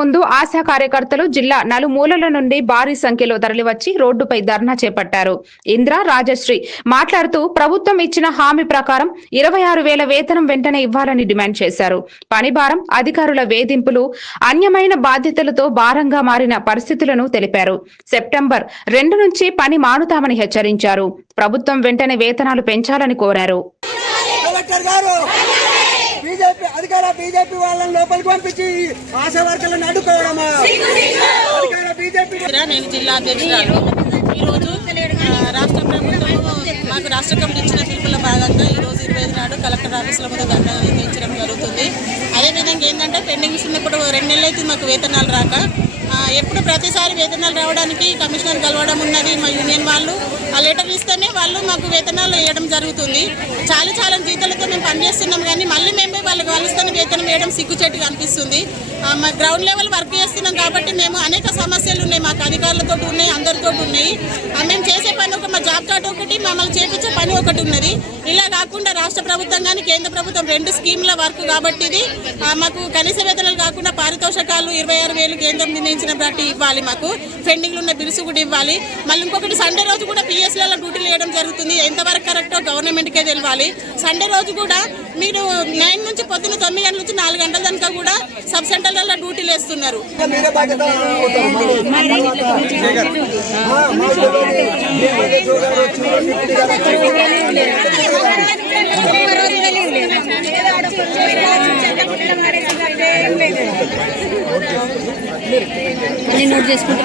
ముందు ఆశా కార్యకర్తలు జిల్లా నలుమూలల నుండి భారీ సంఖ్యలో తరలివచ్చి రోడ్డుపై ధర్నా చేపట్టారు. ఇంద్ర రాజశ్రీ మాట్లాడుతూ ప్రభుత్వం ఇచ్చిన హామీ ప్రకారం 26,000 వేతనం వెంటనే ఇవ్వాలని డిమాండ్ చేశారు. పని భారం, అధికారుల వేధింపులు, అన్యమైన బాధ్యతలతో భారంగా మారిన పరిస్థితులను తెలిపారు. సెప్టెంబర్ 2 నుంచి పని మానుతామని హెచ్చరించారు. ప్రభుత్వం వెంటనే వేతనాలు పెంచాలని కోరారు. బీజేపీ వాళ్ళని లోపలికి పంపించి ఆశా వర్కర్లను అడ్డుకోవడమా? నేను జిల్లా అధ్యక్షురాలు. ఈరోజు రాష్ట్ర ప్రభుత్వం మాకు రాష్ట్ర కమిటీ ఇచ్చిన పిలుపుల భాగంగా ఈరోజు 25 నాడు కలెక్టర్ ఆఫీసుల ముందు ధర్నా నిర్వహించడం జరుగుతుంది. అదేవిధంగా ఏంటంటే పెండింగ్స్ ఉన్నప్పుడు 2 నెలలు అయితే మాకు వేతనాలు రాక ఎప్పుడు ప్రతిసారి వేతనాలు రావడానికి కమిషనర్ కలవడం ఉన్నది. మా యూనియన్ వాళ్ళు ఆ లెటర్ ఇస్తేనే వాళ్ళు మాకు వేతనాలు వేయడం జరుగుతుంది. చాలా జీతాలతో మేము పనిచేస్తున్నాం, కానీ మళ్ళీ మేమే వాళ్ళకి వాళ్ళిస్తేనే వేతనం వేయడం సిగ్గుచేటుగా అనిపిస్తుంది. మా గ్రౌండ్ లెవెల్ వర్క్ చేస్తున్నాం కాబట్టి మేము అనేక సమస్యలు ఉన్నాయి, మాకు అధికారులతో ఉన్నాయి, అందరితో ఉన్నాయి. మేము చేసే పని మా జాబ్ కార్డు ఒకటి, మమ్మల్ని చేపించే పని ఒకటి ఉన్నది. ఇలా కాకుండా రాష్ట్ర ప్రభుత్వం కానీ కేంద్ర ప్రభుత్వం 2 స్కీమ్ల వర్క్ కాబట్టి ఇది మాకు కనీస వేతనాలు కాకుండా పారితోషకాలు 26,000 కేంద్రం నిర్ణయించిన బట్టి ఇవ్వాలి. మాకు పెండింగ్లు ఉన్న బిల్స్ కూడా ఇవ్వాలి. మళ్ళీ ఇంకొకటి సండే రోజు కూడా పిఎస్లలో డ్యూటీలు వేయడం జరుగుతుంది. ఎంతవరకు కరెక్టో గవర్నమెంట్కే తెలియాలి. సండే రోజు కూడా మీరు 9 నుంచి పొద్దున్న 9 గంటల నుంచి 4 గంటల దాకా కూడా సబ్ సెంటర్లలో డ్యూటీలు వేస్తున్నారు. నోట్ చేసుకుంటే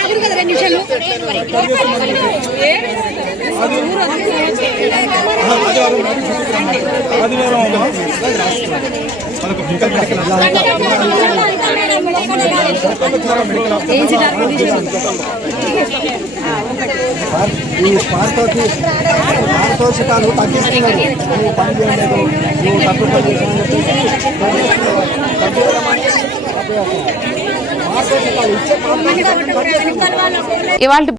రాగురు కదా 2 నిమిషాలు. ఈ పారితోషికాలు తగ్గిస్తున్నారు. నువ్వు పని చేయలేదు, నువ్వు తప్పు పని చేసిన పారితోషికాలు ఇచ్చే